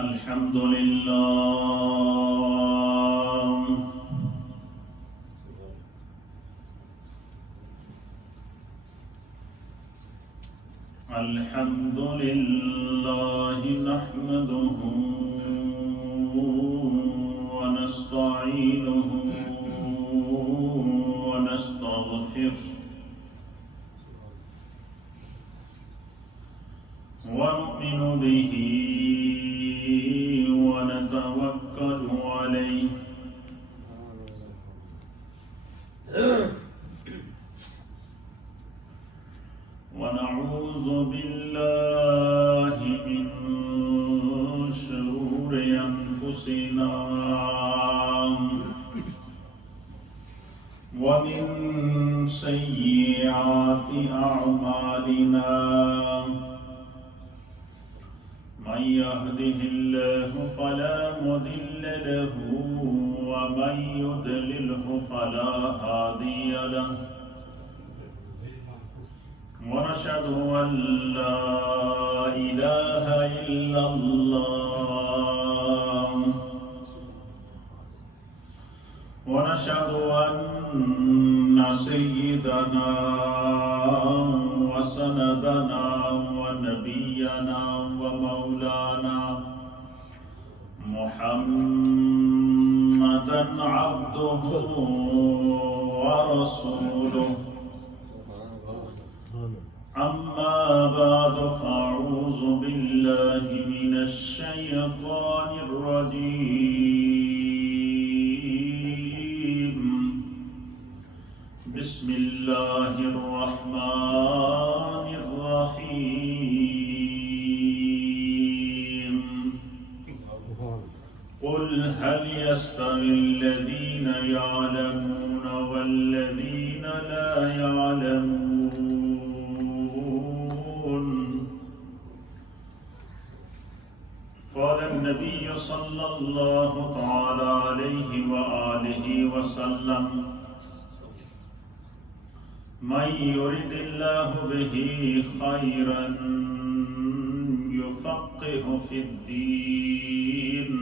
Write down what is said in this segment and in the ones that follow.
الحمد لله الحمد لله نحمده ونستعينه ونستغفره ونؤمن به ونتوكل عليه ونعوذ بالله من شرور أنفسنا ومن سيئات أعمالنا من يهده الله فلا مضل له ومن يضلله فلا هادي له ونشهد أن لا إله إلا الله ونشهد أن سيدنا وسندنا ونبينا ومولانا محمدا عبده ورسوله أما بعد فأعوذ بالله من الشيطان الرجيم بسم الله الرحمن الرحيم قل هل يستوي الذين يعلمون والذين لا يعلمون قال النبي صلى الله تعالى عليه وآله وسلم من يرد الله به خيرا يفقه في الدين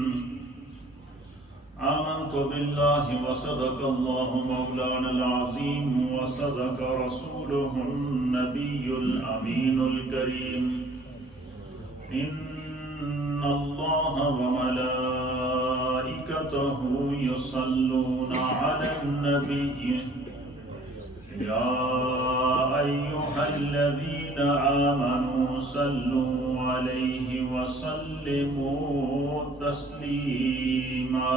آمنت بالله وصدق الله مولانا العظيم وصدق رسوله النبي الأمين الكريم إن الله وملائكته يصلون على النبي يا أيها الذين آمنوا صلوا عليه وسلموا تسليما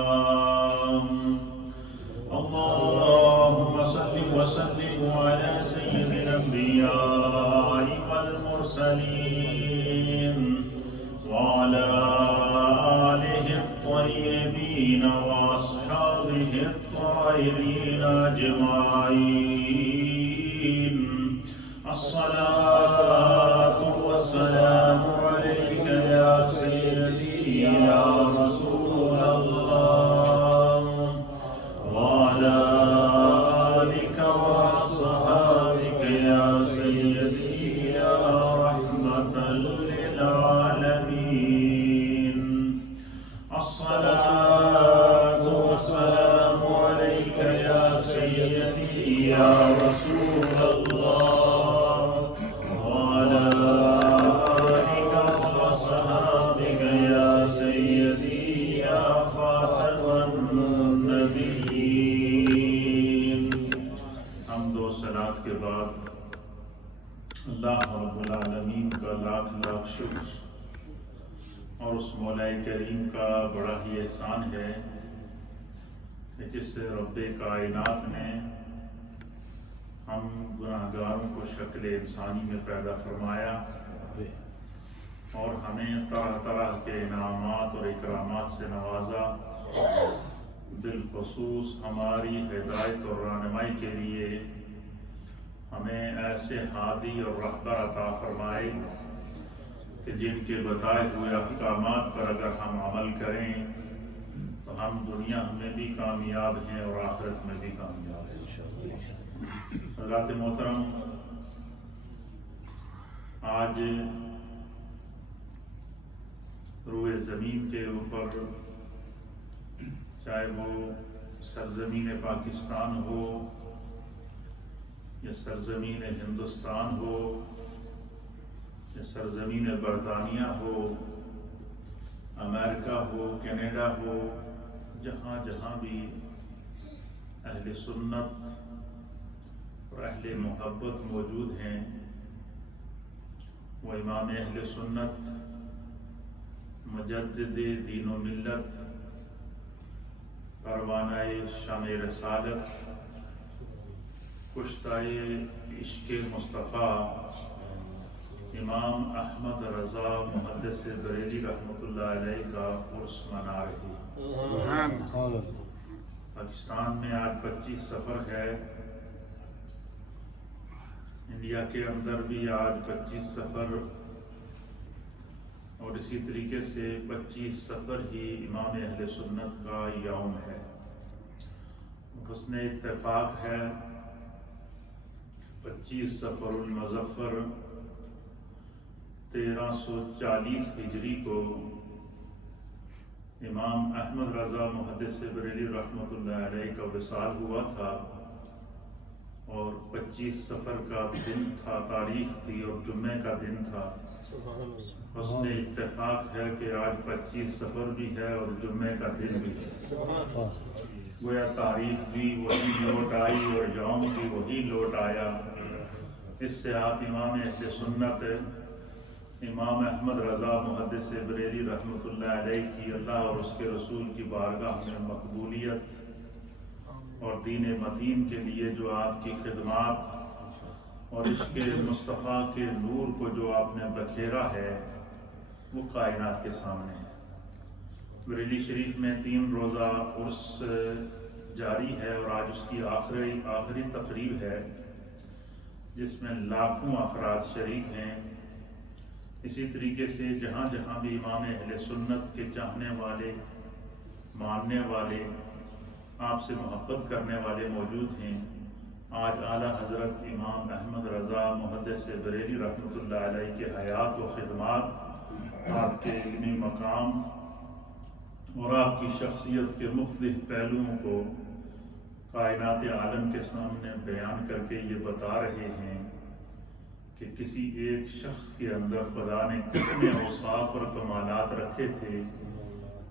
اللهم صل وسلم على سيد الأنبياء والمرسلين وعلى آله الطيبين وأصحابه الطاهرين أجمعين الصلاة والسلام عليك يا سيدي يا رسول الله وعلى آلك وأصحابك يا سيدي يا رحمة للعالمين الصلاة والسلام عليك يا سيدي يا رسول الله وعلى آلك وصحابك يا سيدي يا خاتم النبيين حمد و صلاة کے بعد اللہ رب العالمین کا لاکھ لاکھ شکر اور اس مولا کریم کا بڑا ہی احسان ہے کہ جس رب کائنات نے ہم گناہگاروں کو شکل انسانی میں پیدا فرمایا اور ہمیں طرح طرح کے انعامات اور اکرامات سے نوازا، بالخصوص ہماری ہدایت اور رہنمائی کے لیے ہمیں ایسے ہادی اور رہبر عطا فرمائے کہ جن کے بتائے ہوئے احکامات پر اگر ہم عمل کریں تو ہم دنیا میں بھی کامیاب ہیں اور آخرت میں بھی کامیاب ہیں انشاءاللہ۔ حضرات محترم، آج روئے زمین کے اوپر، چاہے وہ سرزمین پاکستان ہو یا سرزمین ہندوستان ہو یا سرزمین برطانیہ ہو، امریکہ ہو، کینیڈا ہو، جہاں جہاں بھی اہل سنت اور اہل محبت موجود ہیں، وہ امام اہل سنت مجدد دین و ملت، پروانہ شمع رسالت، کشتۂ عشق مصطفیٰ امام احمد رضا محدث بریلی رحمۃ اللہ علیہ کا عرس منا رہے ہیں۔ پاکستان میں آج 25 صفر ہے، انڈیا کے اندر بھی آج 25 صفر، اور اسی طریقے سے 25 صفر ہی امام اہل سنت کا یوم ہے۔ حسن اتفاق ہے 25 صفر المظفر 1340 ہجری کو امام احمد رضا محدث بریلی رحمۃ اللہ علیہ کا وصال ہوا تھا، اور 25 صفر کا دن تھا، تاریخ تھی، اور جمعے کا دن تھا۔ حسن اتفاق ہے کہ آج 25 صفر بھی ہے اور جمعے کا دن بھی ہے، گویا تاریخ بھی وہی لوٹ آئی اور یوم بھی وہی لوٹ آیا۔ اس سے آپ امام اہل سنت امام احمد رضا محدث بریلی رحمۃ اللہ علیہ کی اللہ اور اس کے رسول کی بارگاہ میں مقبولیت اور دین متین کے لیے جو آپ کی خدمات اور عشق مصطفیٰ کے نور کو جو آپ نے بکھیرا ہے، وہ کائنات کے سامنے ہے۔ بریلی شریف میں 3 روزہ عرس جاری ہے، اور آج اس کی آخری تقریب ہے، جس میں لاکھوں افراد شریک ہیں۔ اسی طریقے سے جہاں جہاں بھی امام اہل سنت کے چاہنے والے، ماننے والے، آپ سے محبت کرنے والے موجود ہیں، آج اعلیٰ حضرت امام احمد رضا محدث بریلی رحمۃ اللہ علیہ کے حیات و خدمات، آپ کے علمی مقام اور آپ کی شخصیت کے مختلف پہلوؤں کو کائنات عالم کے سامنے بیان کر کے یہ بتا رہے ہیں کہ کسی ایک شخص کے اندر خدا نے کتنے اوصاف اور کمالات رکھے تھے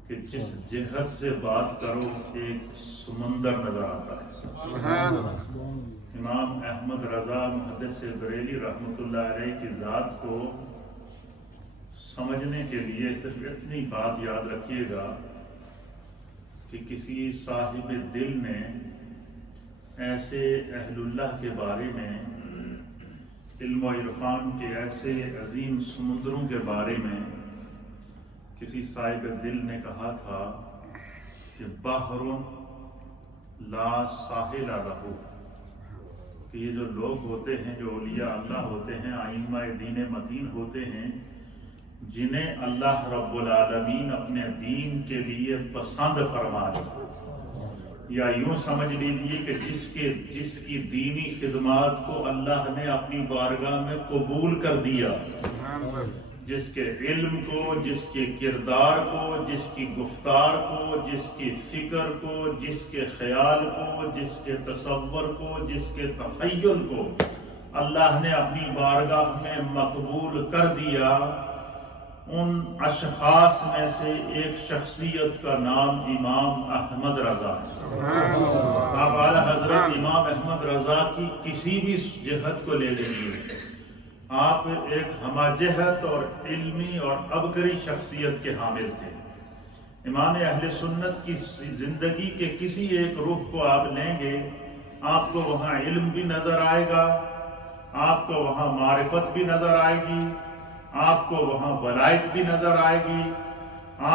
کہ جس جہت سے بات کرو ایک سمندر نظر آتا ہے۔ امام احمد رضا محدث بریلی رحمۃ اللہ علیہ کی ذات کو سمجھنے کے لیے صرف اتنی بات یاد رکھیے گا کہ کسی صاحب دل نے ایسے اہل اللہ کے بارے میں، علم و عرفان کے ایسے عظیم سمندروں کے بارے میں کسی صاحب دل نے کہا تھا کہ بحر لا ساحل لہ، کہ یہ جو لوگ ہوتے ہیں، جو اولیاء اللہ ہوتے ہیں، ائمہ دین متین ہوتے ہیں، جنہیں اللہ رب العالمین اپنے دین کے لیے پسند فرمائے، یا یوں سمجھ لیجیے کہ جس کی دینی خدمات کو اللہ نے اپنی بارگاہ میں قبول کر دیا، جس کے علم کو، جس کے کردار کو، جس کی گفتار کو، جس کی فکر کو، جس کے خیال کو، جس کے تصور کو، جس کے تخیل کو اللہ نے اپنی بارگاہ میں مقبول کر دیا، ان اشخاص میں سے ایک شخصیت کا نام امام احمد رضا ہے۔ آپ اعلیٰ حضرت امام احمد رضا کی کسی بھی جہت کو لے لیجیے، آپ ایک ہمہ جہت اور علمی اور عبقری شخصیت کے حامل تھے۔ امام اہل سنت کی زندگی کے کسی ایک رخ کو آپ لیں گے، آپ کو وہاں علم بھی نظر آئے گا، آپ کو وہاں معرفت بھی نظر آئے گی، آپ کو وہاں ولایت بھی نظر آئے گی،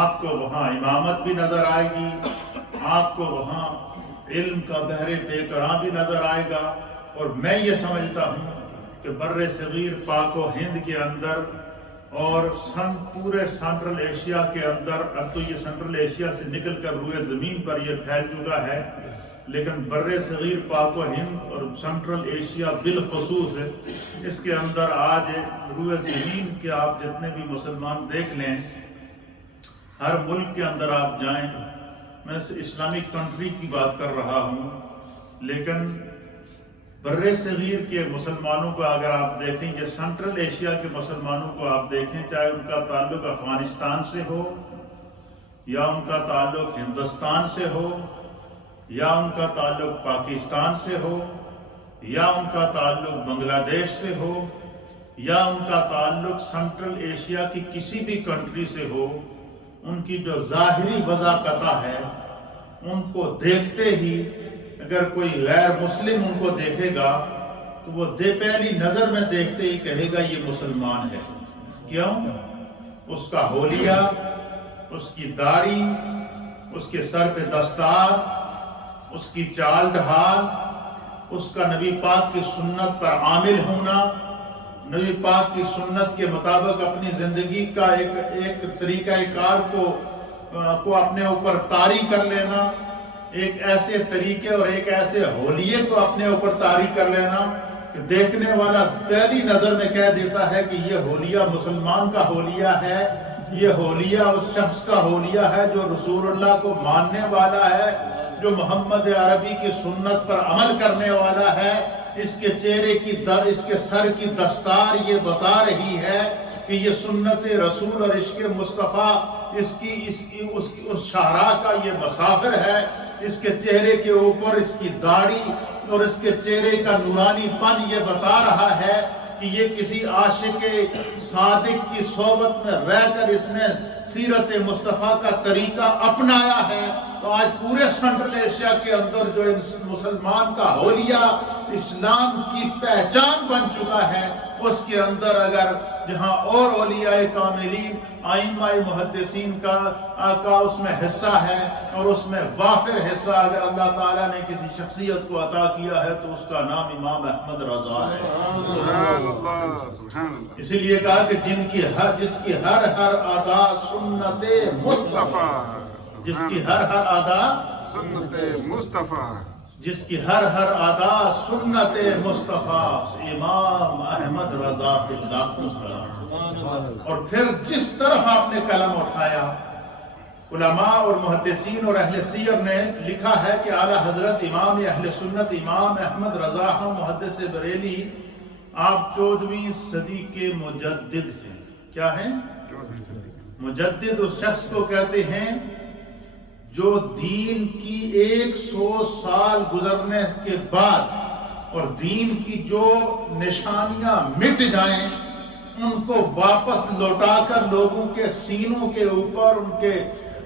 آپ کو وہاں امامت بھی نظر آئے گی، آپ کو وہاں علم کا بحر بے کران بھی نظر آئے گا۔ اور میں یہ سمجھتا ہوں کہ بر صغیر پاک و ہند کے اندر اور پورے سینٹرل ایشیا کے اندر، اب تو یہ سینٹرل ایشیا سے نکل کر روئے زمین پر یہ پھیل چکا ہے، لیکن بر صغیر پاک و ہند اور سینٹرل ایشیا بالخصوص اس کے اندر آج روئے زمین کے آپ جتنے بھی مسلمان دیکھ لیں، ہر ملک کے اندر آپ جائیں، میں اسلامک کنٹری کی بات کر رہا ہوں، لیکن بر صغیر کے مسلمانوں کو اگر آپ دیکھیں گے، سینٹرل ایشیا کے مسلمانوں کو آپ دیکھیں، چاہے ان کا تعلق افغانستان سے ہو، یا ان کا تعلق ہندوستان سے ہو، یا ان کا تعلق پاکستان سے ہو، یا ان کا تعلق بنگلہ دیش سے ہو، یا ان کا تعلق سینٹرل ایشیا کی کسی بھی کنٹری سے ہو، ان کی جو ظاہری وضاحت ہے، ان کو دیکھتے ہی اگر کوئی غیر مسلم ان کو دیکھے گا تو وہ پہلی نظر میں دیکھتے ہی کہے گا یہ مسلمان ہے۔ کیوں؟ اس کا حلیہ، اس کی داڑھی، اس کے سر پہ دستار، اس کی چال ڈھال، اس کا نبی پاک کی سنت پر عامل ہونا، نبی پاک کی سنت کے مطابق اپنی زندگی کا ایک طریقہ کار کو اپنے اوپر طاری کر لینا، ایک ایسے طریقے اور ایک ایسے حلیے کو اپنے اوپر طاری کر لینا کہ دیکھنے والا پہلی نظر میں کہہ دیتا ہے کہ یہ حلیہ مسلمان کا حلیہ ہے، یہ حلیہ اس شخص کا حلیہ ہے جو رسول اللہ کو ماننے والا ہے، جو محمد عربی کی سنت پر عمل کرنے والا ہے۔ اس کے چہرے کی اس کے سر کی دستار یہ بتا رہی ہے کہ یہ سنت رسول اور عشق مصطفیٰ اس شاہراہ کا یہ مسافر ہے۔ اس کے چہرے کے اوپر اس کی داڑھی اور اس کے چہرے کا نورانی پن یہ بتا رہا ہے کہ یہ کسی عاشق صادق کی صحبت میں رہ کر اس نے سیرت مصطفیٰ کا طریقہ اپنایا ہے۔ تو آج پورے سینٹرل ایشیا کے اندر جو مسلمان کا حلیہ اسلام کی پہچان بن چکا ہے، اس کے اندر اگر جہاں اور اولیاء کاملین ائمہ محدثین کا اس میں حصہ ہے اور اس میں وافر حصہ اگر اللہ تعالیٰ نے کسی شخصیت کو عطا کیا ہے تو اس کا نام امام احمد رضا ہے۔ اسی لیے کہا کہ جس کی ہر ادا سنت مصطفیٰ، جس کی ہر ادا سنت مصطفیٰ، جس کی ہر ادا سنت مصطفیٰ، امام احمد رضا کے لاکھوں سلام۔ اور پھر جس طرف آپ نے قلم اٹھایا، علماء اور محدثین اور اہل سیر نے لکھا ہے کہ اعلیٰ حضرت امام اہل سنت امام احمد رضا محدث بریلی آپ 14ویں صدی کے مجدد ہیں۔ کیا ہیں؟ مجدد اس شخص کو کہتے ہیں جو دین کی 100 سال گزرنے کے بعد اور دین کی جو نشانیاں مٹ جائیں ان کو واپس لوٹا کر لوگوں کے سینوں کے اوپر،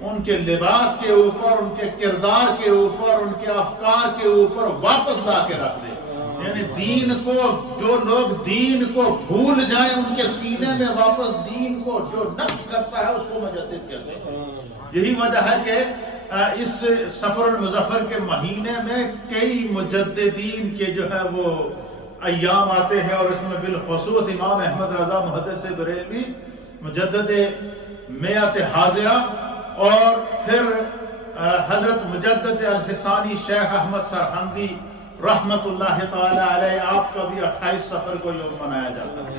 ان کے لباس کے اوپر، ان کے کردار کے اوپر، ان کے افکار کے اوپر واپس لا کے رکھ دے۔ یعنی دین کو، جو لوگ دین کو بھول جائیں ان کے سینے میں واپس دین کو جو نقش کرتا ہے اس کو مجدد کہتے ہیں۔ یہی وجہ ہے کہ اس صفر المظفر کے مہینے میں کئی مجددین کے جو ہے وہ ایام آتے ہیں، اور اس میں بالخصوص امام احمد رضا محدث بریلوی مجدد میعت حاضرہ، اور پھر حضرت مجدد الفسانی شیخ احمد سرہندی رحمت اللہ تعالی علیہ، آپ کا بھی 28 صفر کو یوم منایا جاتا ہے۔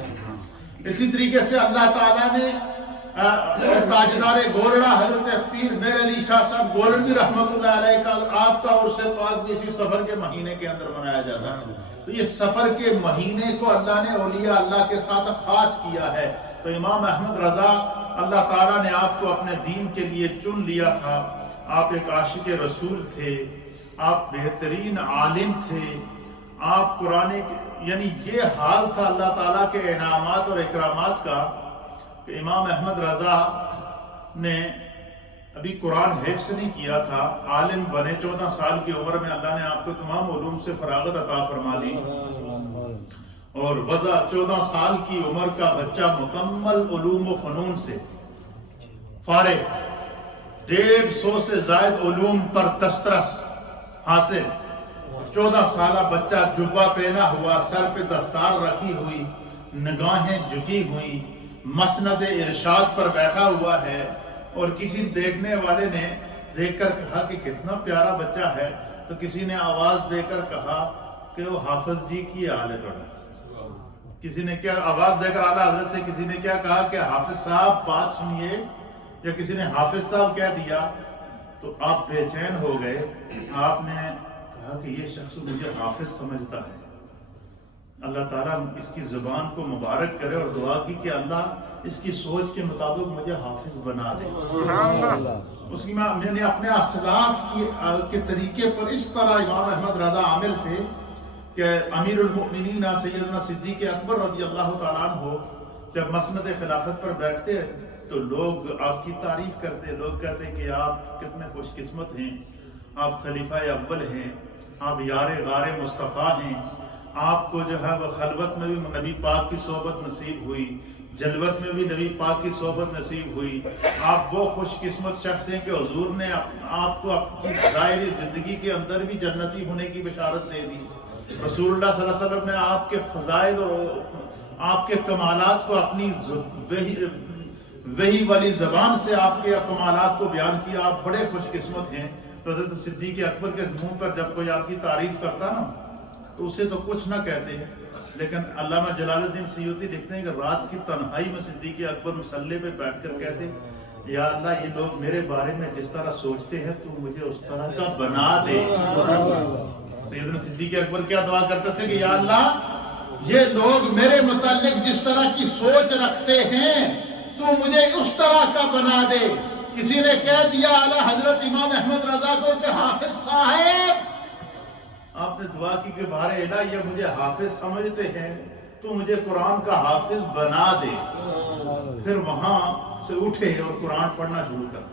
اسی طریقے سے اللہ تعالیٰ نے تاجدار گولڑا حضرت پیر میر علی شاہ صاحب گولڑوی رحمت اللہ علیہ کا آپ کا عرس پاک بھی اسی صفر کے مہینے کے اندر منایا جاتا ہے۔ تو یہ صفر کے مہینے کو اللہ نے اولیاء اللہ کے ساتھ خاص کیا ہے۔ تو امام احمد رضا اللہ تعالیٰ نے آپ کو اپنے دین کے لیے چن لیا تھا۔ آپ ایک عاشق رسول تھے، آپ بہترین عالم تھے، آپ قرآن، یعنی یہ حال تھا اللہ تعالیٰ کے انعامات اور اکرامات کا کہ امام احمد رضا نے ابھی قرآن حفظ نہیں کیا تھا، عالم بنے، 14 سال کی عمر میں اللہ نے آپ کو تمام علوم سے فراغت عطا فرما دی، اور وضع 14 سال کی عمر کا بچہ مکمل علوم و فنون سے فارغ، 150 سے زائد علوم پر دسترس حاصل، 14 سالہ بچہ جبہ پہنا ہوا، سر پہ دستار رکھی ہوئی، نگاہیں جھکی ہوئی، مسند ارشاد پر بیٹھا ہوا ہے، اور کسی دیکھنے والے نے دیکھ کر کہا کہ کتنا پیارا بچہ ہے، تو کسی نے آواز دے کر کہا کہ وہ حافظ جی کی حال ہے تھوڑا۔ کسی نے کیا آواز دے کر اعلیٰ حضرت سے کسی نے کیا کہا کہ حافظ صاحب بات سنیے، یا کسی نے حافظ صاحب کہہ دیا تو آپ بے چین ہو گئے، آپ نے کہا کہ یہ شخص مجھے حافظ سمجھتا ہے۔ اللہ تعالیٰ اس کی زبان کو مبارک کرے اور دعا کی کہ اللہ اس کی سوچ کے مطابق مجھے حافظ بنا دے۔ اس کی میں نے اپنے اسلاف کے طریقے پر اس طرح امام احمد رضا عامل تھے کہ امیر المؤمنین سیدنا صدیق اکبر رضی اللہ تعالیٰ عنہ جب مسند خلافت پر بیٹھتے تو لوگ آپ کی تعریف کرتے، لوگ کہتے کہ آپ کتنے خوش قسمت ہیں، آپ خلیفہ اول ہیں، آپ یار غار مصطفیٰ ہیں، آپ کو جو ہے وہ خلوت میں بھی نبی پاک کی صحبت نصیب ہوئی، جلوت میں بھی نبی پاک کی صحبت نصیب ہوئی، آپ وہ خوش قسمت شخص ہیں کہ حضور نے آپ کو اپنی ظاہری زندگی کے اندر بھی جنتی ہونے کی بشارت دے دی۔ رسول اللہ صلی اللہ علیہ وسلم نے آپ کے فضائل اور آپ کے کمالات کو اپنی وحی والی زبان سے آپ کے کمالات کو بیان کیا، آپ بڑے خوش قسمت ہیں۔ تو حضرت صدیق اکبر کے منہ پر جب کوئی آپ کی تعریف کرتا نا تو اسے تو کچھ نہ کہتے ہیں، لیکن علامہ جلال الدین سیوطی لکھتے ہیں کہ رات کی تنہائی میں صدیق اکبر مصلی پہ بیٹھ کر کہتے یا اللہ یہ لوگ میرے بارے میں جس طرح سوچتے ہیں تو مجھے اس طرح کا بنا دے۔ سیدنا صدیق اکبر کیا دعا کرتے تھے کہ یا اللہ یہ لوگ میرے متعلق جس طرح کی سوچ رکھتے ہیں تو مجھے اس طرح کا بنا دے۔ کسی نے کہہ دیا اعلیٰ حضرت امام احمد رضا کو کہ حافظ صاحب، آپ نے دعا کی کہ بارے الہ یہ مجھے حافظ سمجھتے ہیں تو مجھے قرآن کا حافظ بنا دے۔ پھر وہاں سے اٹھے اور قرآن پڑھنا شروع کر،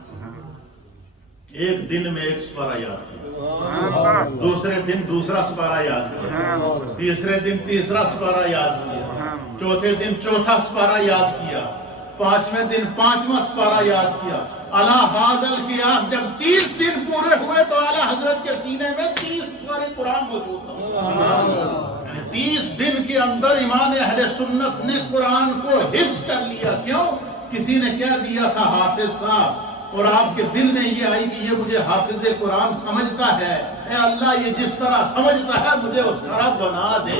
ایک دن میں ایک سپارہ یاد کیا، دوسرے دن دوسرا سپارہ یاد کیا، تیسرے دن تیسرا سپارہ یاد کیا، چوتھے دن چوتھا سپارہ یاد کیا، پانچویں دن پانچواں سپارہ یاد کیا۔ اعلیٰ حاضر کیا جب 30 دن پورے ہوئے تو اعلیٰ حضرت کے سینے میں 30 سپارے قرآن موجود تھا۔ 30 دن کے اندر امام اہل سنت نے قرآن کو حفظ کر لیا۔ کیوں؟ کسی نے کہہ دیا تھا حافظ صاحب، اور آپ کے دل میں یہ آئی کہ یہ مجھے حافظ قرآن سمجھتا ہے، اے اللہ یہ جس طرح سمجھتا ہے مجھے اس طرح بنا دے۔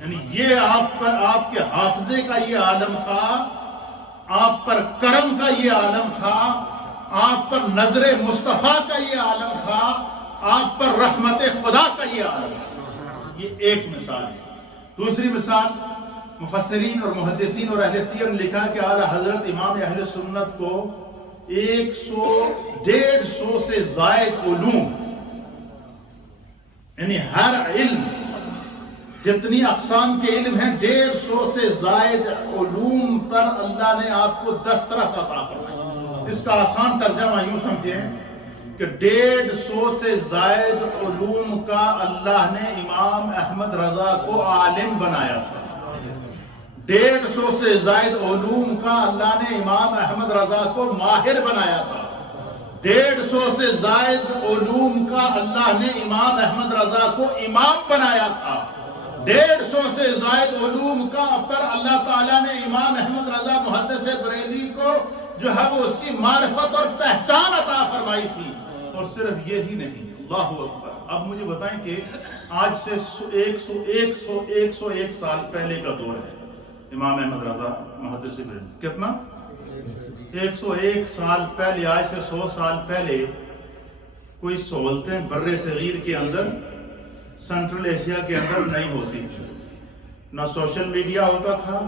یعنی یہ آپ کے حافظے کا یہ عالم تھا، آپ پر کرم کا یہ عالم تھا، آپ پر نظر مصطفیٰ کا یہ عالم تھا، آپ پر رحمت خدا کا یہ عالم تھا۔ یہ ایک مثال ہے۔ دوسری مثال، مفسرین اور محدثین اور اہل سیر نے لکھا کہ اعلیٰ حضرت امام اہل سنت کو 100-150 سے زائد علوم، یعنی ہر علم جتنی اقسام کے علم ہیں 150 سے زائد علوم پر اللہ نے آپ کو دسترس عطا فرمائی۔ اس کا آسان ترجمہ یوں سمجھیں کہ 150 سے زائد علوم کا اللہ نے امام احمد رضا کو عالم بنایا تھا۔ 150 سے زائد علوم کا اللہ نے امام احمد رضا کو ماہر بنایا تھا۔ 150 سے زائد علوم کا اللہ نے امام احمد رضا کو امام بنایا تھا۔ 150 سے زائد علوم کا پر اللہ تعالیٰ نے امام احمد رضا محدث بریلی کو جو ہے وہ اس کی معرفت اور پہچان عطا فرمائی تھی۔ اور صرف یہی نہیں، اللہ اکبر، اب مجھے بتائیں کہ آج سے 101 سال پہلے کا دور ہے امام احمد رضا محدث بریلی، کتنا؟ 101 سال پہلے، آج سے 100 سال پہلے کوئی سہولتیں بر صغیر کے اندر، سینٹرل ایشیا کے اندر نہیں ہوتی تھی۔ نہ سوشل میڈیا ہوتا تھا،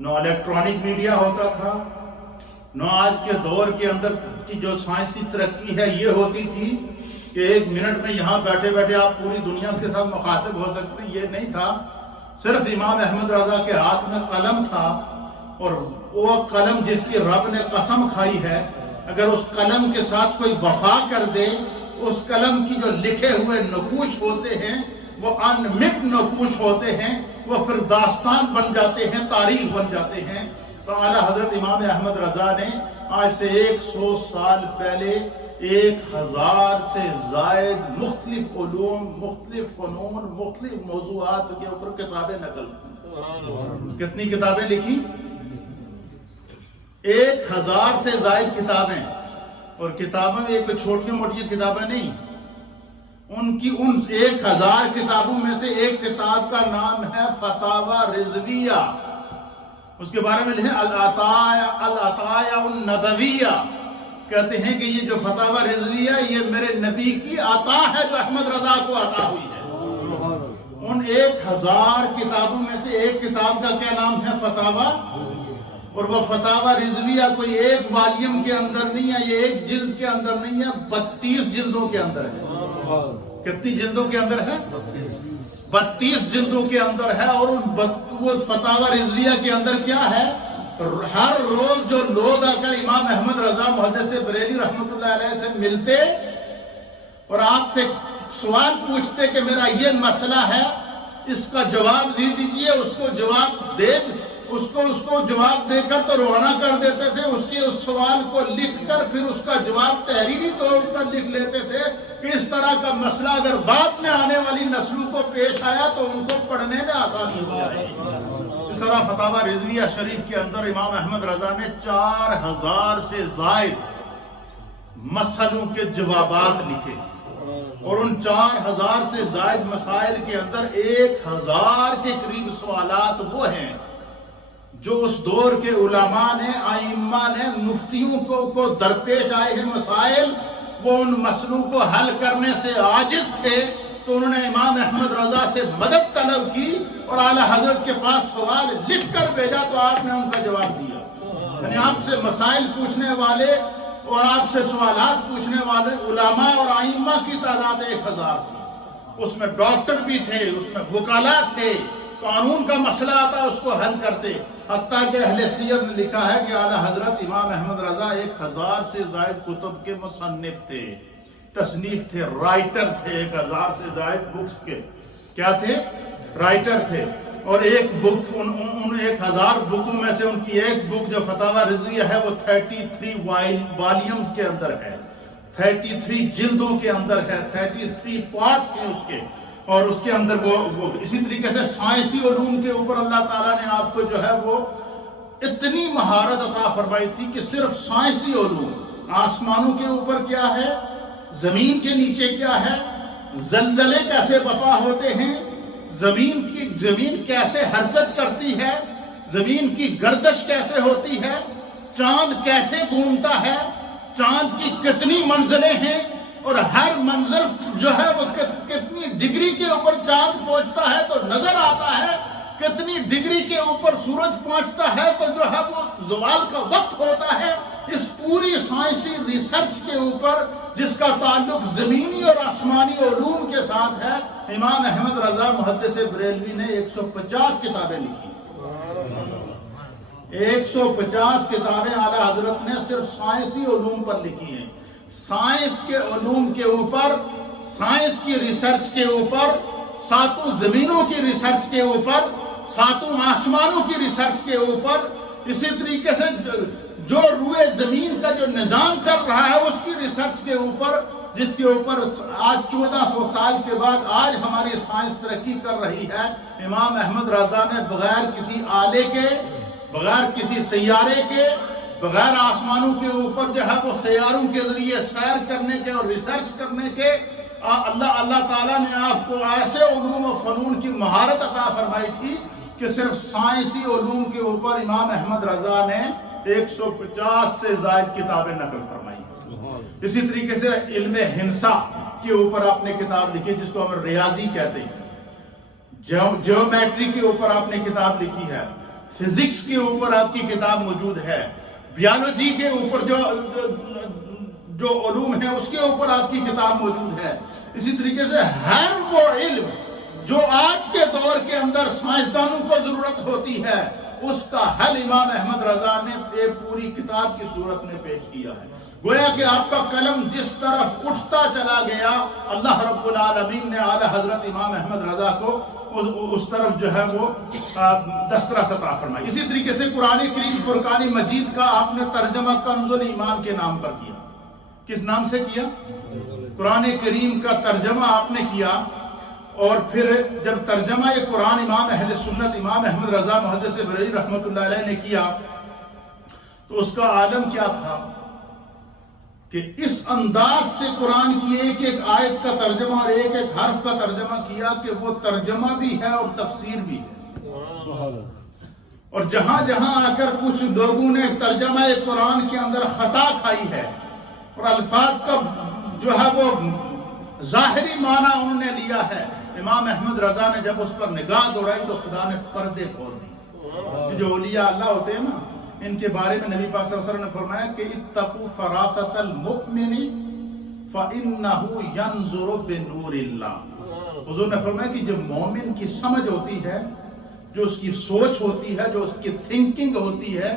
نہ الیکٹرانک میڈیا ہوتا تھا، نہ آج کے دور کے اندر کی جو سائنسی ترقی ہے یہ ہوتی تھی کہ 1 منٹ میں یہاں بیٹھے بیٹھے آپ پوری دنیا کے ساتھ مخاطب ہو سکتے ہیں، یہ نہیں تھا۔ صرف امام احمد رضا کے ہاتھ میں قلم تھا، اور وہ قلم جس کی رب نے قسم کھائی ہے اگر اس قلم کے ساتھ کوئی وفا کر دے، اس قلم کی جو لکھے ہوئے نقوش ہوتے ہیں وہ انمٹ نقوش ہوتے ہیں، وہ پھر داستان بن جاتے ہیں، تاریخ بن جاتے ہیں۔ تو اعلیٰ حضرت امام احمد رضا نے آج سے 100 سال پہلے 1000 سے زائد مختلف علوم، مختلف فنون، مختلف موضوعات کے اوپر کتابیں نقل کی۔ کتنی کتابیں لکھی؟ 1000 سے زائد کتابیں، اور کتابیں میں کوئی چھوٹی موٹی کتابیں نہیں، ان 1000 کتابوں میں سے ایک کتاب کا نام ہے فتاوی رضویہ۔ اس کے بارے میں لکھیں العطایا النبویہ، کہتے ہیں کہ یہ جو فتاوی رضویہ یہ میرے نبی کی عطا ہے جو احمد رضا کو عطا ہوئی ہے۔ ان 1000 کتابوں میں سے ایک کتاب کا کیا نام ہے؟ فتاوی، اور وہ فتاوی رضویہ کوئی ایک والیم کے اندر نہیں ہے، یہ ایک جلد کے اندر نہیں ہے، 32 جلدوں کے اندر ہے۔ کتنی جلدوں کے اندر ہے؟ 32 جلدوں کے اندر ہے۔ اور وہ فتاوی رضویہ کے اندر کیا ہے؟ ہر روز جو لوگ آ کر امام احمد رضا محدث بریلی رحمۃ اللہ علیہ سے ملتے اور آپ سے سوال پوچھتے کہ میرا یہ مسئلہ ہے، اس کا جواب دے دیجئے، اس کو جواب دے کر تو روانہ کر دیتے تھے، اس کے اس سوال کو لکھ کر پھر اس کا جواب تحریری طور پر لکھ لیتے تھے کہ اس طرح کا مسئلہ اگر بعد میں آنے والی نسلوں کو پیش آیا تو ان کو پڑھنے میں آسانی ہو جائے۔ اس طرح فتاوی رضویہ شریف کے اندر امام احمد رضا نے 4000 سے زائد مسئلوں کے جوابات لکھے، اور ان 4000 سے زائد مسائل کے اندر 1000 کے قریب سوالات وہ ہیں جو اس دور کے علماء نے، ائمہ نے، مفتیوں کو درپیش آئے ہیں مسائل، وہ ان مسئلوں کو حل کرنے سے عاجز تھے، تو انہوں نے امام احمد رضا سے مدد طلب کی اور اعلیٰ حضرت کے پاس سوال لکھ کر بھیجا تو آپ نے ان کا جواب دیا۔ یعنی آپ سے مسائل پوچھنے والے اور آپ سے سوالات پوچھنے والے علماء اور ائمہ کی تعداد 1000 تھی۔ اس میں ڈاکٹر بھی تھے، اس میں وکلاء تھے، قانون کا مسئلہ آتا اس کو حل کرتے۔ حتیٰ کہ اہل سیر نے لکھا ہے کہ اعلیٰ حضرت امام احمد رضا 1000 سے زائد کتب کے مصنف تھے، تصنیف تھے، رائٹر تھے، 1000 سے زائد بکس کے کیا تھے؟ رائٹر تھے۔ اور ایک بک ان 1000 بکوں میں سے ان کی ایک بک جو فتاوی رضویہ ہے وہ 33 والیمز کے اندر ہے، 33 جلدوں کے اندر ہے، 33 پارٹس ہیں اس کے، اور اس کے اندر وہ اسی طریقے سے سائنسی علوم کے اوپر اللہ تعالیٰ نے آپ کو جو ہے وہ اتنی مہارت عطا فرمائی تھی کہ صرف سائنسی علوم، آسمانوں کے اوپر کیا ہے، زمین کے نیچے کیا ہے، زلزلے کیسے برپا ہوتے ہیں، زمین کیسے حرکت کرتی ہے، زمین کی گردش کیسے ہوتی ہے، چاند کیسے گھومتا ہے، چاند کی کتنی منزلیں ہیں، اور ہر منزل جو ہے وہ کتنی ڈگری کے اوپر چاند پہنچتا ہے تو نظر آتا ہے، کتنی ڈگری کے اوپر سورج پہنچتا ہے تو جو ہے وہ زوال کا وقت ہوتا ہے۔ اس پوری سائنسی ریسرچ کے اوپر جس کا تعلق زمینی اور آسمانی علوم کے ساتھ ہے، امام احمد رضا محدث بریلوی نے 150 کتابیں لکھی۔ 150 کتابیں اعلیٰ حضرت نے صرف سائنسی علوم پر لکھی ہیں۔ سائنس کے علوم کے اوپر، سائنس کی ریسرچ کے اوپر، 7 زمینوں کی ریسرچ کے اوپر، 7 آسمانوں کی ریسرچ کے اوپر، اسی طریقے سے جو روئے زمین کا جو نظام چل رہا ہے اس کی ریسرچ کے اوپر، جس کے اوپر آج 1400 سال کے بعد آج ہماری سائنس ترقی کر رہی ہے، امام احمد رضا نے بغیر کسی آلے کے، بغیر کسی سیارے کے، بغیر آسمانوں کے اوپر جو ہے وہ سیاروں کے ذریعے سیر کرنے کے اور ریسرچ کرنے کے، اللہ تعالیٰ نے آپ کو ایسے علوم و فنون کی مہارت عطا فرمائی تھی کہ صرف سائنسی علوم کے اوپر امام احمد رضا نے 150 سے زائد کتابیں نقل فرمائی۔ اسی طریقے سے علم ہندسہ کے اوپر آپ نے کتاب لکھی جس کو ہم ریاضی کہتے ہیں، جیومیٹری کے اوپر آپ نے کتاب لکھی ہے، فزکس کے اوپر آپ کی کتاب موجود ہے، بیالوجی کے اوپر جو علوم ہیں اس کے اوپر آپ کی کتاب موجود ہے۔ اسی طریقے سے ہر وہ علم جو آج کے دور کے اندر سائنسدانوں کو ضرورت ہوتی ہے اس کا حل امام احمد رضا نے ایک پوری کتاب کی صورت میں پیش کیا ہے۔ گویا کہ آپ کا قلم جس طرف اٹھتا چلا گیا، اللہ رب العالمین نے اعلیٰ حضرت امام احمد رضا کو اس طرف جو ہے وہ دسترس عطا فرمائی۔ اسی طریقے سے قرآن کریم فرقان مجید کا آپ نے ترجمہ کنز الایمان کے نام پر کیا۔ کس نام سے کیا؟ قرآن کریم کا ترجمہ آپ نے کیا، اور پھر جب ترجمہ یہ قرآن امام اہل سنت امام احمد رضا محدث بریلوی رحمۃ اللہ علیہ نے کیا تو اس کا عالم کیا تھا کہ اس انداز سے قرآن کی ایک ایک آیت کا ترجمہ اور ایک ایک حرف کا ترجمہ کیا کہ وہ ترجمہ بھی ہے اور تفسیر بھی ہے۔ اور جہاں جہاں آ کر کچھ لوگوں نے ترجمہ قرآن کے اندر خطا کھائی ہے اور الفاظ کا جو ہے وہ ظاہری معنی انہوں نے لیا ہے، امام احمد رضا نے جب اس پر نگاہ دوڑائی تو خدا نے پردے کھول دی۔ یہ جو اولیاء اللہ ہوتے ہیں نا، ان کے بارے میں نبی پاک صلی اللہ علیہ وسلم نے فرمایا کہ اتقوا فراست المؤمن فإنه ينظر بنور اللہ۔ حضور نے فرمایا کہ جو مومن کی سمجھ ہوتی ہے، جو اس کی سوچ ہوتی ہے، جو اس کی تھنکنگ ہوتی ہے،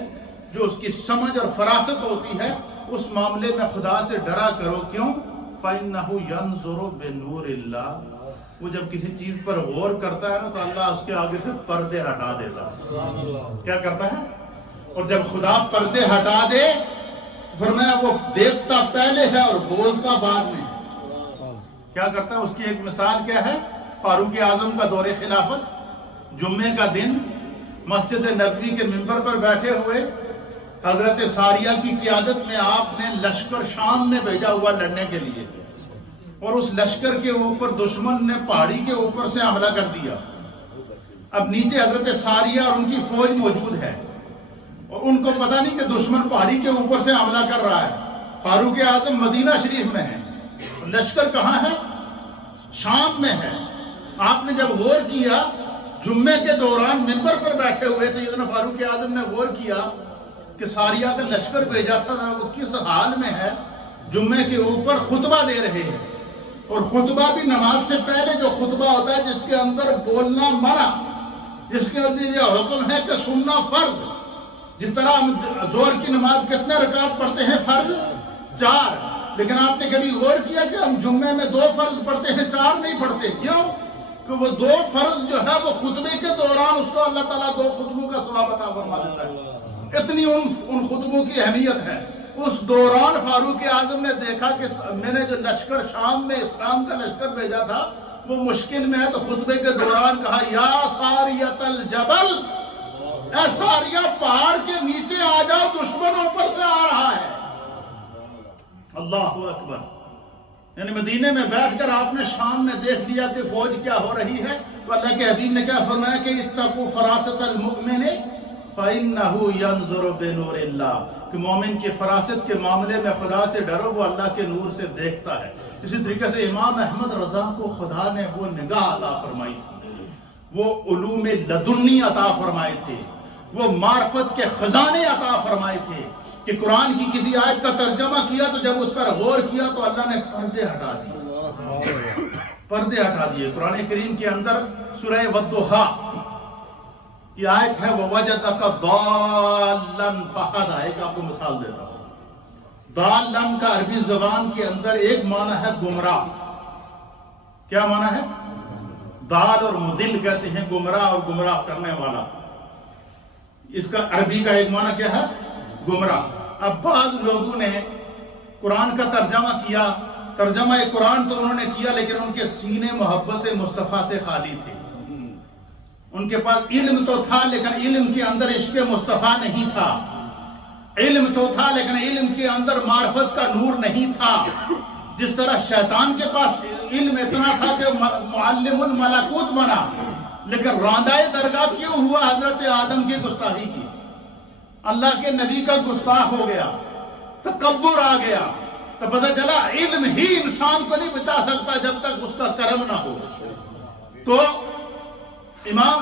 جو اس کی سمجھ اور فراست ہوتی ہے، اس معاملے میں خدا سے ڈرا کرو۔ کیوں؟ فَإِنَّهُ يَنظُرُ بِنُورِ اللَّهِ، وہ جب کسی چیز پر غور کرتا ہے نا تو اللہ اس کے آگے سے پردے ہٹا دیتا ہے۔ کیا کرتا ہے؟ اور جب خدا پردے ہٹا دے فرمایا وہ دیکھتا پہلے ہے اور بولتا بعد میں۔ کیا کرتا ہے؟ اس کی ایک مثال کیا ہے؟ فاروق اعظم کا دور خلافت، جمعے کا دن مسجد نبوی کے منبر پر بیٹھے ہوئے حضرت ساریہ کی قیادت میں آپ نے لشکر شام میں بھیجا ہوا لڑنے کے لیے، اور اس لشکر کے اوپر دشمن نے پہاڑی کے اوپر سے حملہ کر دیا۔ اب نیچے حضرت ساریہ اور ان کی فوج موجود ہے اور ان کو پتہ نہیں کہ دشمن پہاڑی کے اوپر سے حملہ کر رہا ہے۔ فاروق اعظم مدینہ شریف میں ہے، لشکر کہاں ہے؟ شام میں ہے۔ آپ نے جب غور کیا، جمعے کے دوران منبر پر بیٹھے ہوئے سیدنا فاروق اعظم نے غور کیا کہ ساریہ کا لشکر بھیجا تھا وہ کس حال میں ہے، جمعے کے اوپر خطبہ دے رہے ہیں، اور خطبہ بھی نماز سے پہلے جو خطبہ ہوتا ہے جس کے اندر بولنا منع، جس کے اندر یہ حکم ہے کہ سننا فرض۔ جس طرح ہم زور کی نماز کتنے رکعت پڑھتے ہیں؟ فرض 4، لیکن آپ نے کبھی غور کیا کہ ہم جمعے میں 2 فرض پڑھتے ہیں، 4 نہیں پڑھتے؟ کیوں؟ کہ وہ 2 فرض جو ہے وہ خطبے کے دوران اس کو اللہ تعالیٰ 2 خطبوں کا ثواب عطا فرما دیتا ہے۔ اتنی ان خطبوں کی اہمیت ہے۔ اس دوران فاروق اعظم نے دیکھا کہ میں نے جو لشکر شام میں اسلام کا لشکر بھیجا تھا وہ مشکل میں ہے، تو خطبے کے دوران کہا یا ساریۃ الجبل، اے ساریہ پہاڑ کے نیچے آ جاؤ، دشمن اوپر سے آ رہا ہے۔ اللہ اکبر۔ یعنی مدینے میں بیٹھ کر آپ نے شام میں دیکھ لیا کہ فوج کیا ہو رہی ہے، تو اللہ کے حبیب نے کیا فرمایا کہ اتقوا فراست المؤمن فَإِنَّهُ يَنظُرُ بِنُورِ اللَّهِ، کہ مومن کی فراست کے معاملے میں خدا سے ڈرو، وہ اللہ کے نور سے دیکھتا ہے۔ اسی طریقے سے امام احمد رضا کو خدا نے وہ نگاہ عطا فرمائی تھی، وہ علوم لدنی عطا فرمائے تھے، وہ معرفت کے خزانے عطا فرمائے تھے کہ قرآن کی کسی آیت کا ترجمہ کیا تو جب اس پر غور کیا تو اللہ نے پردے ہٹا دیے، پردے ہٹا دیے۔ قرآن کریم کے اندر سورہ والضحیٰ یہ آیت ہے وَوَجَدَكَ ضَالًّا فَهَدَىٰ، ایک آپ کو مثال دیتا ہوں۔ ضالًّا کا عربی زبان کے اندر ایک معنی ہے گمراہ۔ کیا معنی ہے؟ ضال اور مدل کہتے ہیں گمراہ اور گمراہ کرنے والا۔ اس کا عربی کا ایک معنی کیا ہے؟ گمراہ۔ اب بعض لوگوں نے قرآن کا ترجمہ کیا، ترجمہ قرآن تو انہوں نے کیا لیکن ان کے سینے محبت مصطفیٰ سے خالی تھے۔ ان کے پاس علم تو تھا لیکن علم کے اندر عشق مصطفیٰ نہیں تھا، علم تو تھا لیکن علم کے اندر معرفت کا نور نہیں تھا۔ جس طرح شیطان کے پاس علم اتنا تھا کہ معلم الملکوت بنا، لیکن راندہ درگاہ کیوں ہوا؟ حضرت آدم کی گستاخی کی، اللہ کے نبی کا گستاخ ہو گیا، تکبر آ گیا، تو پتہ چلا علم ہی انسان کو نہیں بچا سکتا جب تک اس کا کرم نہ ہو۔ تو امام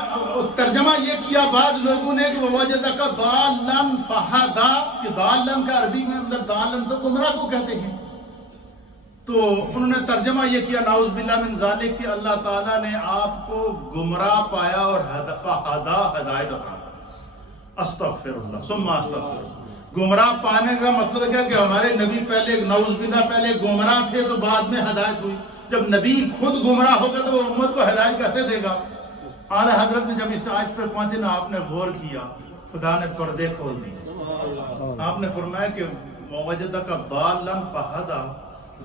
ترجمہ یہ کیا بعض لوگوں نے کہ وَوَجَدَكَ ضَالًّا فَهَدَىٰ، کہ ضالًّا کا عربی میں اندر ضالًّا تو گمراہ کو کہتے ہیں، تو انہوں نے ترجمہ یہ کیا نعوذ باللہ من ذالک کہ اللہ تعالیٰ نے آپ کو گمراہ پایا اور فَهَدَىٰ ہدایت عطا۔ استغفر اللہ ثم استغفر اللہ۔ گمراہ پانے کا مطلب کیا کہ ہمارے نبی پہلے نعوذ باللہ پہلے گمراہ تھے تو بعد میں ہدایت ہوئی۔ جب نبی خود گمراہ ہوگا تو وہ امت کو ہدایت کیسے دے گا؟ اعلیٰ حضرت نے جب اس آیت پر پہنچے نا، آپ نے غور کیا، خدا نے پردے کھول دیے۔ آپ نے فرمایا کہ وَوَجَدَكَ ضَالًّا فَهَدَىٰ،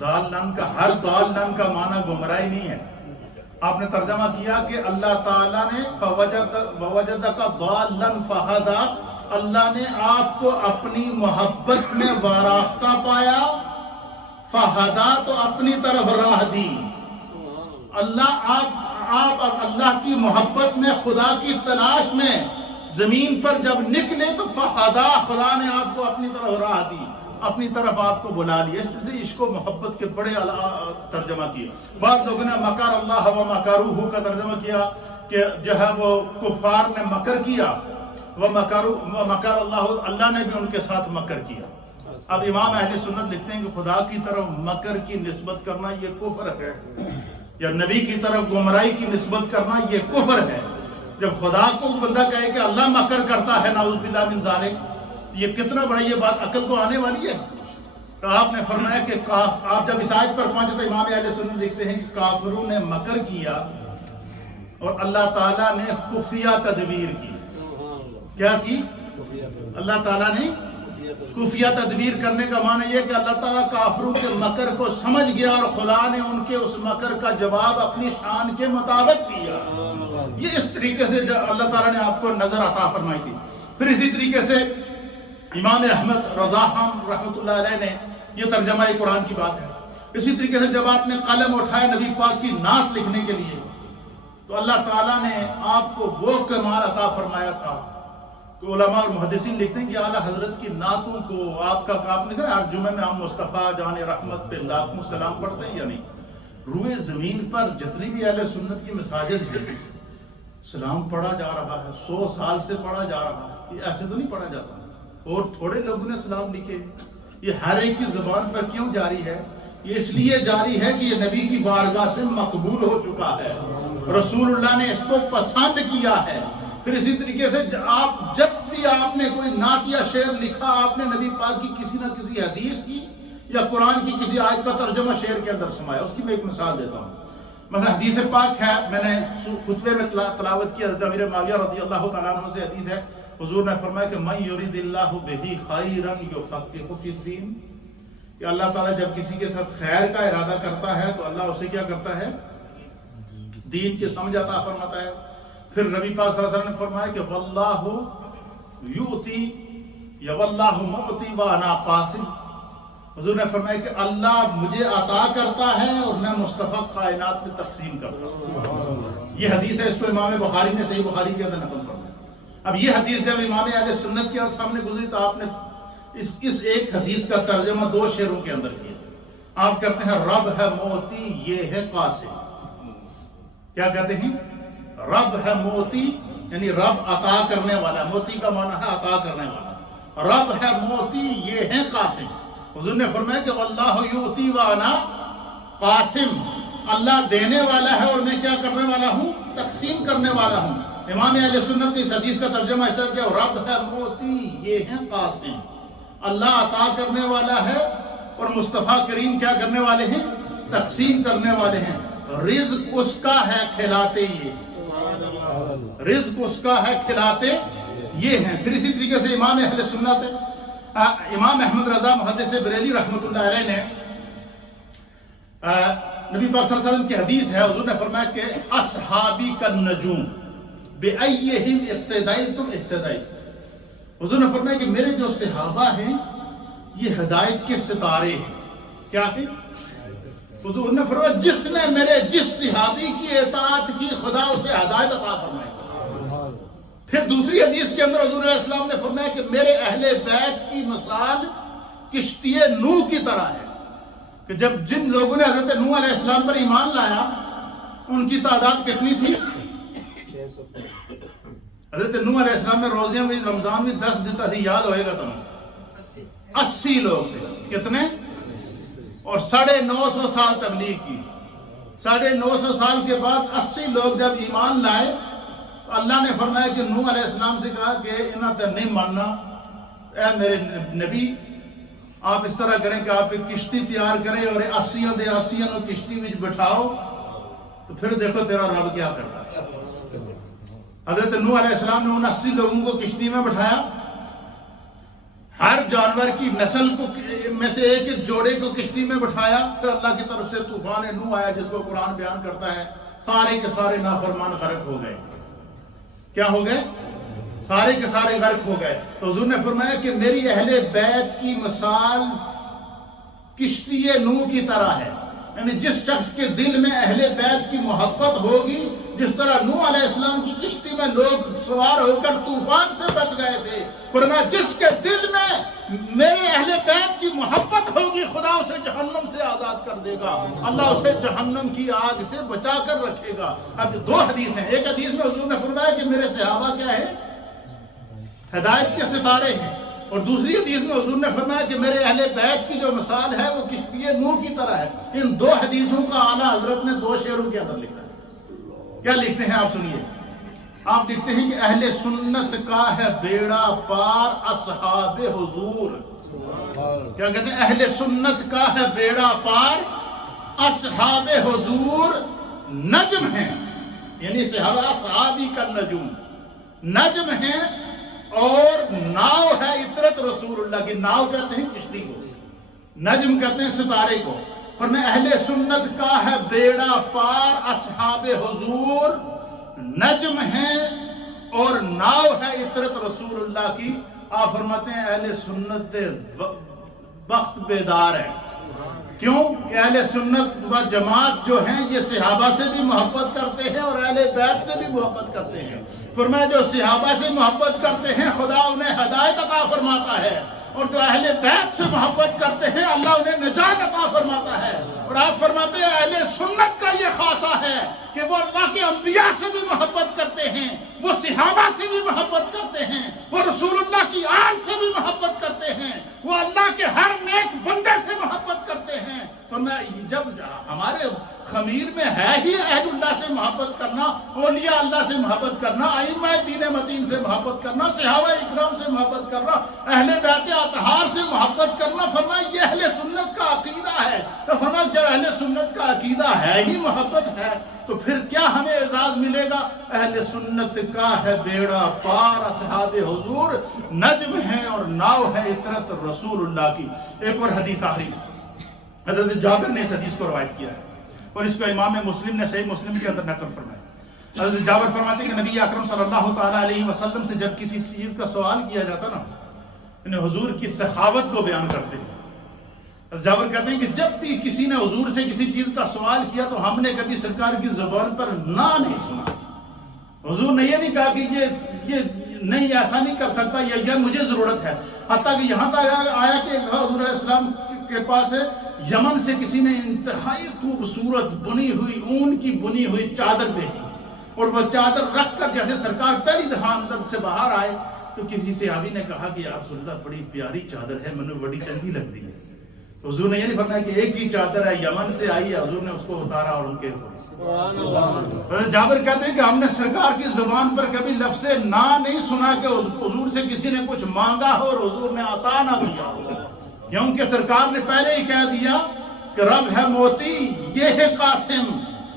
ضالًّا کا ہر ضالًّا کا معنی گمراہی نہیں ہے۔ آپ نے ترجمہ کیا کہ اللہ تعالیٰ نے وَوَجَدَكَ ضَالًّا فَهَدَىٰ، اللہ نے آپ کو اپنی محبت میں وارافتہ پایا، فَهَدَىٰ تو اپنی طرف راہ دی۔ اللہ آپ اللہ کی محبت میں، خدا کی تلاش میں زمین پر جب نکلے تو فہدا، خدا نے آپ کو اپنی طرف راہ دی، اپنی طرف آپ کو بلا لیا۔ اس لیے عشق و محبت کے بڑے ترجمہ کیے۔ بعض لوگوں نے مکر اللہ و مکروہ کا ترجمہ کیا کہ جو ہے وہ کفار نے مکر کیا، مکر اللہ، اللہ نے بھی ان کے ساتھ مکر کیا۔ اب امام اہل سنت لکھتے ہیں کہ خدا کی طرف مکر کی نسبت کرنا یہ کفر ہے، یا نبی کی طرف گمراہی کی نسبت کرنا یہ کفر ہے۔ جب خدا کو بندہ کہے کہ اللہ مکر کرتا ہے، نعوذ باللہ من ذالک، یہ کتنا بڑا، یہ بات عقل کو آنے والی ہے؟ تو آپ نے فرمایا کہ آپ جب اس آیت پر پہنچے تو امام اہل سنت لکھتے ہیں کہ کافروں نے مکر کیا اور اللہ تعالیٰ نے خفیہ تدبیر کی۔ کیا کی؟ اللہ تعالیٰ نے خفیہ تدبیر کرنے کا معنی یہ کہ اللہ تعالیٰ کافروں کے مکر کو سمجھ گیا اور خدا نے ان کے اس مکر کا جواب اپنی شان کے مطابق دیا۔ یہ اس طریقے سے اللہ تعالیٰ نے آپ کو نظر عطا فرمائی تھی۔ پھر اسی طریقے سے امام احمد رضا خان رحمۃ اللہ علیہ نے، یہ ترجمہ قرآن کی بات ہے، اسی طریقے سے جب آپ نے قلم اٹھایا نبی پاک کی نعت لکھنے کے لیے تو اللہ تعالیٰ نے آپ کو وہ کمال عطا فرمایا تھا کہ علماء اور محدثین لکھتے ہیں کہ اعلیٰ حضرت کی نعتوں کو آپ نے کہا ہر جمعے میں ہم مصطفیٰ جان رحمت پہ لاکھوں سلام پڑھتے ہیں یا نہیں؟ روئے زمین پر جتنی بھی اہل سنت کی مساجد ہیں سلام پڑھا جا رہا ہے، 100 سال سے پڑھا جا رہا ہے، یہ ایسے تو نہیں پڑھا جاتا، اور تھوڑے لوگوں نے سلام لکھے۔ یہ ہر ایک کی زبان پر کیوں جاری ہے؟ یہ اس لیے جاری ہے کہ یہ نبی کی بارگاہ سے مقبول ہو چکا ہے، رسول اللہ نے اس کو پسند کیا ہے۔ پھر اسی طریقے سے جب بھی آپ نے کوئی نعت یا شعر لکھا، آپ نے نبی پاک کی کسی نہ کسی حدیث کی یا قرآن کی کسی آیت کا ترجمہ شعر کے اندر سمایا۔ اس کی میں ایک مثال دیتا ہوں۔ مثلا حدیث پاک ہے، میں نے خطبے میں تلاوت کی، حضرت امیر معاویہ رضی اللہ تعالیٰ عنہ سے حدیث ہے، حضور نے فرمایا کہ من یرید اللہ بہ خیرا یفقہہ فی الدین، کہ اللہ تعالیٰ جب کسی کے ساتھ خیر کا ارادہ کرتا ہے تو اللہ اسے کیا کرتا ہے؟ دین کی سمجھ عطا فرماتا ہے۔ پھر نبی پاک صلی اللہ علیہ وسلم نے فرمایا کہ واللہ یؤتی یا واللہ مؤتی وانا قاسم، حضور نے فرمایا کہ اللہ مجھے عطا کرتا ہے اور میں مصطفیٰ کائنات میں تقسیم کرتا ہوں۔ یہ حدیث ہے، اس کو امام بخاری نے صحیح بخاری کے اندر نقل فرمایا۔ اب یہ حدیث جب امام اہل سنت کے سامنے گزری تو آپ نے اس ایک حدیث کا ترجمہ 2 شعروں کے اندر کیا۔ آپ کہتے ہیں رب ہے موتی، یہ ہے قاسم۔ کیا کہتے ہیں؟ رب ہے موتی، یعنی رب عطا کرنے والا، موتی کا معنی ہے عطا کرنے والا، رب ہے موتی، یہ ہے قاسم۔ حضور نے فرمایا کہ واللہ یؤتی وانا قاسم، اللہ دینے والا ہے اور میں کیا کرنے والا ہوں؟ تقسیم کرنے والا ہوں۔ امام اہل سنت نے اس حدیث کا ترجمہ اس طرح کیا، رب ہے موتی، یہ ہے قاسم، اللہ عطا کرنے والا ہے اور مصطفیٰ کریم کیا کرنے والے ہیں؟ تقسیم کرنے والے ہیں۔ رزق اس کا ہے، کھلاتے یہ، رزق اس کا ہے، کھلاتے یہ ہیں۔ پھر اسی طریقے سے امام اہل سنت امام احمد رضا محدث بریلی رحمۃ اللہ علیہ نے نبی پاک صلی اللہ علیہ وسلم کی حدیث ہے، حضور نے فرمایا کہ اصحابی کالنجوم بأیہم اقتدیتم اہتدیتم، حضور نے فرمایا کہ میرے جو صحابہ ہیں یہ ہدایت کے ستارے ہیں۔ کیا ہے؟ حضور نے فرمایا جس نے جس صحابی کی اطاعت کی خدا اسے ہدایت عطا فرمائے۔ پھر دوسری حدیث کے اندر حضور علیہ السلام نے فرمایا کہ میرے اہل بیت کی مثال کشتی نوح کی طرح ہے، کہ جب جن لوگوں نے حضرت نوح علیہ السلام پر ایمان لایا ان کی تعداد کتنی تھی؟ حضرت نوح علیہ السلام میں روزیاں بھی رمضان میں 10 دن تک یاد ہوئے گا تمہیں، 80 لوگ تھے۔ کتنے؟ اور 950 سال تبلیغ کی، 950 سال کے بعد 80 لوگ جب ایمان لائے تو اللہ نے فرمایا کہ نوح علیہ السلام سے کہا کہ انہاں تے نہیں ماننا، اے میرے نبی آپ اس طرح کریں کہ آپ ایک کشتی تیار کریں اور 80 کو کشتی میں بٹھاؤ تو پھر دیکھو تیرا رب کیا کرتا ہے۔ حضرت نوح علیہ السلام نے ان 80 لوگوں کو کشتی میں بٹھایا، ہر جانور کی نسل کو میں سے ایک جوڑے کو کشتی میں بٹھایا، پھر اللہ کی طرف سے طوفان نوح آیا جس کو قرآن بیان کرتا ہے، سارے کے سارے نافرمان غرق ہو گئے۔ کیا ہو گئے؟ سارے کے سارے غرق ہو گئے۔ تو حضور نے فرمایا کہ میری اہل بیت کی مثال کشتی نوح کی طرح ہے، یعنی جس شخص کے دل میں اہل بیت کی محبت ہوگی جس طرح نوح علیہ السلام کی کشتی میں لوگ سوار ہو کر طوفان سے بچ گئے تھے، فرمایا جس کے دل میں میرے اہل بیت کی محبت ہوگی خدا اسے جہنم سے آزاد کر دے گا، اللہ اسے جہنم کی آگ سے بچا کر رکھے گا۔ اب دو حدیث ہیں، ایک حدیث میں حضور نے فرمایا کہ میرے صحابہ کیا ہے؟ ہدایت کے ستارے ہیں، اور دوسری حدیث میں حضور نے فرمایا کہ میرے اہل بیت کی جو مثال ہے وہ کشتی نوح کی طرح ہے۔ ان دو حدیثوں کا اعلیٰ حضرت نے دو شعروں کے اندر لکھا ہے۔ کیا لکھتے ہیں آپ سنیے، آپ لکھتے ہیں کہ اہل سنت کا ہے بیڑا پار اصحاب حضور۔ کیا کہتے ہیں؟ اہل سنت کا ہے بیڑا پار اصحاب حضور نجم ہیں، یعنی صحابہ صحابی کا نجم نجم ہیں، اور ناؤ ہے عطرت رسول اللہ کی۔ ناؤ کہتے ہیں کشتی کو، نجم کہتے ہیں ستارے کو۔ فرمایا اہل سنت کا ہے بیڑا پار اصحاب حضور نجم ہیں، اور ناؤ ہے عطرت رسول اللہ کی۔ آپ فرماتے ہیں اہل سنت وقت بیدار ہے۔ کیوں کہ اہل سنت و جماعت جو ہیں یہ صحابہ سے بھی محبت کرتے ہیں اور اہل بیت سے بھی محبت کرتے ہیں۔ فرمایا جو صحابہ سے محبت کرتے ہیں خدا انہیں ہدایت عطا فرماتا ہے، اور جو اہل بیت سے محبت کرتے ہیں اللہ انہیں نجات عطا فرماتا ہے۔ اور آپ فرماتے ہیں اہل سنت کا یہ خاصہ ہے کہ وہ اللہ کے انبیاء سے بھی محبت کرتے ہیں، وہ صحابہ سے بھی محبت کرتے ہیں، وہ رسول اللہ کی آل سے بھی محبت کرتے ہیں، وہ اللہ کے ہر نیک بندے سے محبت کرتے ہیں۔ جب ہمارے خمیر میں ہے ہی اہل اللہ سے محبت کرنا، اولیاء اللہ سے محبت کرنا، ائمہ دین متین سے محبت کرنا، صحابہ اکرام سے محبت کرنا، اہل بیت اطہار سے محبت کرنا، فرمایا یہ اہل سنت کا عقیدہ ہے۔ تو فرمایا جب اہل سنت کا عقیدہ ہے ہی محبت ہے تو پھر کیا ہمیں اعزاز ملے گا؟ اہل سنت کا ہے بیڑا پار اصحاب حضور نجم ہے، اور ناؤ ہے عطرت رسول اللہ کی۔ ایک اور حدیث آخری، حضرت جابر نے اس حدیث کو روایت کیا ہے، اور اس کو امام مسلم نے صحیح مسلم کے اندر نقل فرمایا۔ حضرت جابر فرماتے ہیں کہ نبی اکرم صلی اللہ تعالیٰ علیہ وسلم سے جب کسی چیز کا سوال کیا جاتا نا، انہیں حضور کی سخاوت کو بیان کرتے ہیں۔ حضرت جابر کہتے ہیں کہ جب بھی کسی نے حضور سے کسی چیز کا سوال کیا تو ہم نے کبھی سرکار کی زبان پر نہ نہیں سنا۔ حضور نے یہ نہیں کہا کہ یہ نہیں ایسا نہیں کر سکتا، یا مجھے ضرورت ہے، حتیٰ کہ یہاں تک آیا کہ حضور علیہ السلام کے پاس ہے یمن سے کسی نے انتہائی خوبصورت بنی ہوئی اون کی بنی ہوئی چادر بھیجی، اور وہ چادر رکھ کر جیسے سرکار پہلی دفعہ اندر سے باہر آئے تو کسی صحابی نے کہا کہ یا رسول اللہ بڑی پیاری چادر ہے، مجھے بڑی چنگی لگتی ہے۔ تو حضور نے یہ نہیں فرمایا کہ ایک ہی چادر ہے یمن سے آئی ہے، حضور نے اس کو اتارا اور ان کے جابر کہتے ہیں کہ ہم نے سرکار کی زبان پر کبھی لفظ نہ نہیں سنا کہ حضور سے کسی نے کچھ مانگا ہو اور حضور نے عطا نہ کیا ہو، کیونکہ سرکار نے پہلے ہی کہہ دیا کہ رب ہے موتی، یہ ہے قاسم،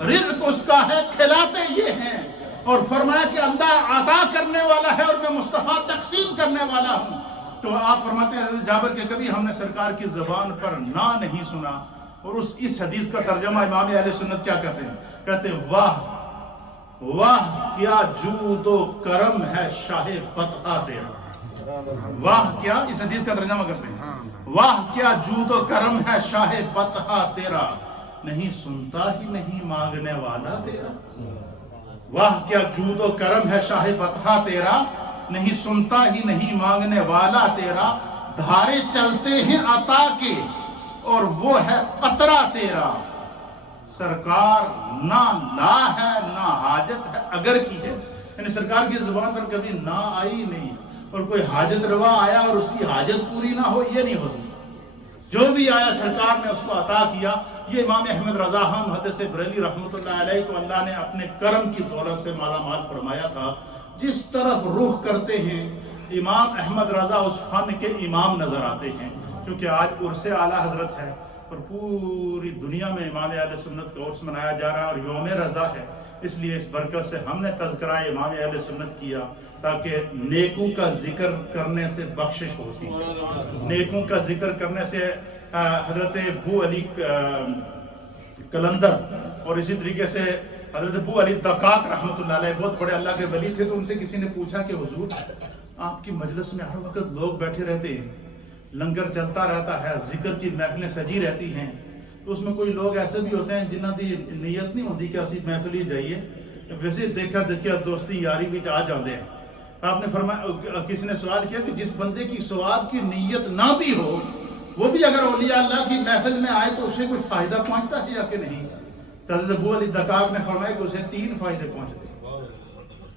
رزق اس کا ہے، کھلاتے یہ ہیں، اور فرمایا کہ اللہ عطا کرنے والا ہے اور میں مصطفیٰ تقسیم کرنے والا ہوں۔ تو آپ فرماتے ہیں حضرت جابر کہ کبھی ہم نے سرکار کی زبان پر نہ نہیں سنا۔ اور اس حدیث کا ترجمہ امام اہل سنت کیا کہتے ہیں؟ کہتے ہیں واہ واہ کیا جود و کرم ہے شاہ بطحہ تیرا۔ واہ کیا، اس حدیث کا ترجمہ کرتے ہیں، واہ کیا جود و کرم ہے شاہ بطحہ تیرا، نہیں سنتا ہی نہیں مانگنے والا تیرا۔ واہ کیا جود و کرم ہے شاہ بطحہ تیرا، نہیں سنتا ہی نہیں مانگنے والا تیرا، دھارے چلتے ہیں عطا کے اور وہ ہے قطرہ تیرا۔ سرکار نہ لا ہے نہ حاجت ہے اگر کی ہے، یعنی سرکار کی زبان پر کبھی نہ آئی نہیں، اور کوئی حاجت روا آیا اور اس کی حاجت پوری نہ ہو، یہ نہیں ہو سکتا۔ جو بھی آیا سرکار نے اس کو عطا کیا۔ یہ امام احمد رضا خان محدث بریلوی رحمۃ اللہ علیہ کو اللہ نے اپنے کرم کی دولت سے مالا مال فرمایا تھا۔ جس طرف رخ کرتے ہیں امام احمد رضا اس فن کے امام نظر آتے ہیں، کیونکہ آج عرس اعلیٰ حضرت ہے اور پوری دنیا میں امام اہل سنت کا عرس منایا جا رہا ہے اور یوم رضا ہے، اس لیے اس برکت سے ہم نے تذکرہ امام اہل سنت کیا تاکہ نیکوں کا ذکر کرنے سے بخشش ہوتی ہے۔ نیکوں کا ذکر کرنے سے حضرت ابو علی قلندر اور اسی طریقے سے حضرت ابو علی دقاق رحمۃ اللہ علیہ بہت بڑے اللہ کے ولی تھے، تو ان سے کسی نے پوچھا کہ حضور آپ کی مجلس میں ہر وقت لوگ بیٹھے رہتے ہیں، لنگر چلتا رہتا ہے، ذکر کی محفلیں سجی رہتی ہیں، تو اس میں کوئی لوگ ایسے بھی ہوتے ہیں جنہوں کی نیت نہیں ہوتی کہ اسی محفل ہی جائیے، ویسے دیکھا دیکھا دوستی یاری بھی آ جاتے ہیں. آپ نے فرمایا, کسی نے سوال کیا کہ جس بندے کی ثواب کی نیت نہ بھی ہو وہ بھی اگر اولیاء اللہ کی محفل میں آئے تو اسے کچھ فائدہ پہنچتا ہے یا کہ نہیں؟ حضرت ابو علی دکاک نے فرمایا کہ اسے 3 فائدے پہنچتے ہیں.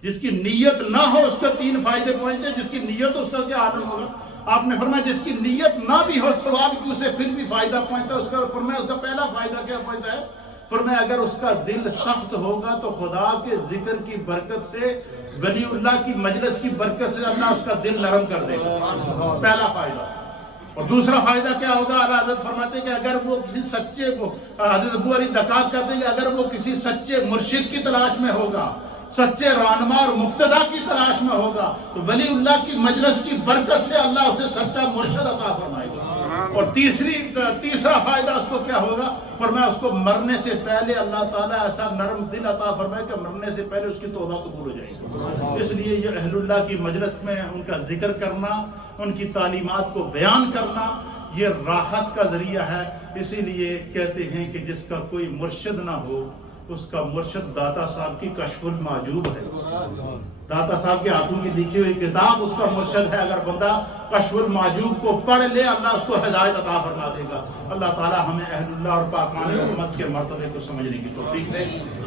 جس کی نیت نہ ہو اس کو 3 فائدے پہنچتے ہیں. جس کی نیت اس کا کیا عالم ہوگا؟ آپ نے فرمایا جس کی نیت نہ بھی ہو ثواب کی اسے پھر بھی فائدہ پہنچتا ہے. اس کا فرمایا اس کا پہلا فائدہ کیا پہنچتا ہے؟ فرمایا اگر اس کا دل سخت ہوگا تو خدا کے ذکر کی برکت سے, ولی اللہ کی مجلس کی برکت سے اللہ اس کا دل نرم کر دے گا. پہلا فائدہ. اور دوسرا فائدہ کیا ہوگا؟ اعلیٰ حضرت فرماتے ہیں کہ اگر وہ کسی سچے, حضرت ابو علی دکاک کہتے ہیں کہ اگر وہ کسی سچے مرشد کی تلاش میں ہوگا, سچے رہنما اور مقتدا کی تلاش میں ہوگا, تو ولی اللہ کی مجلس کی برکت سے اللہ اسے سچا مرشد عطا فرمائے گا. اور تیسرا فائدہ اس کو کیا ہوگا؟ فرمایا اس کو مرنے سے پہلے اللہ تعالیٰ ایسا نرم دل عطا فرمائے کہ مرنے سے پہلے اس کی توبہ قبول ہو جائے گی. اس لیے یہ اہل اللہ کی مجلس میں ان کا ذکر کرنا, ان کی تعلیمات کو بیان کرنا, یہ راحت کا ذریعہ ہے. اسی لیے کہتے ہیں کہ جس کا کوئی مرشد نہ ہو اس کا مرشد داتا صاحب کی کشف المعجوب ہے. داتا صاحب کے ہاتھوں کی لکھی ہوئی کتاب اس کا مرشد ہے. اگر بندہ کشف المعجوب کو پڑھ لے اللہ اس کو ہدایت عطا فرما دے گا. اللہ تعالی ہمیں اہل اللہ اور پاکان امت کے مرتبے کو سمجھنے کی توفیق دے.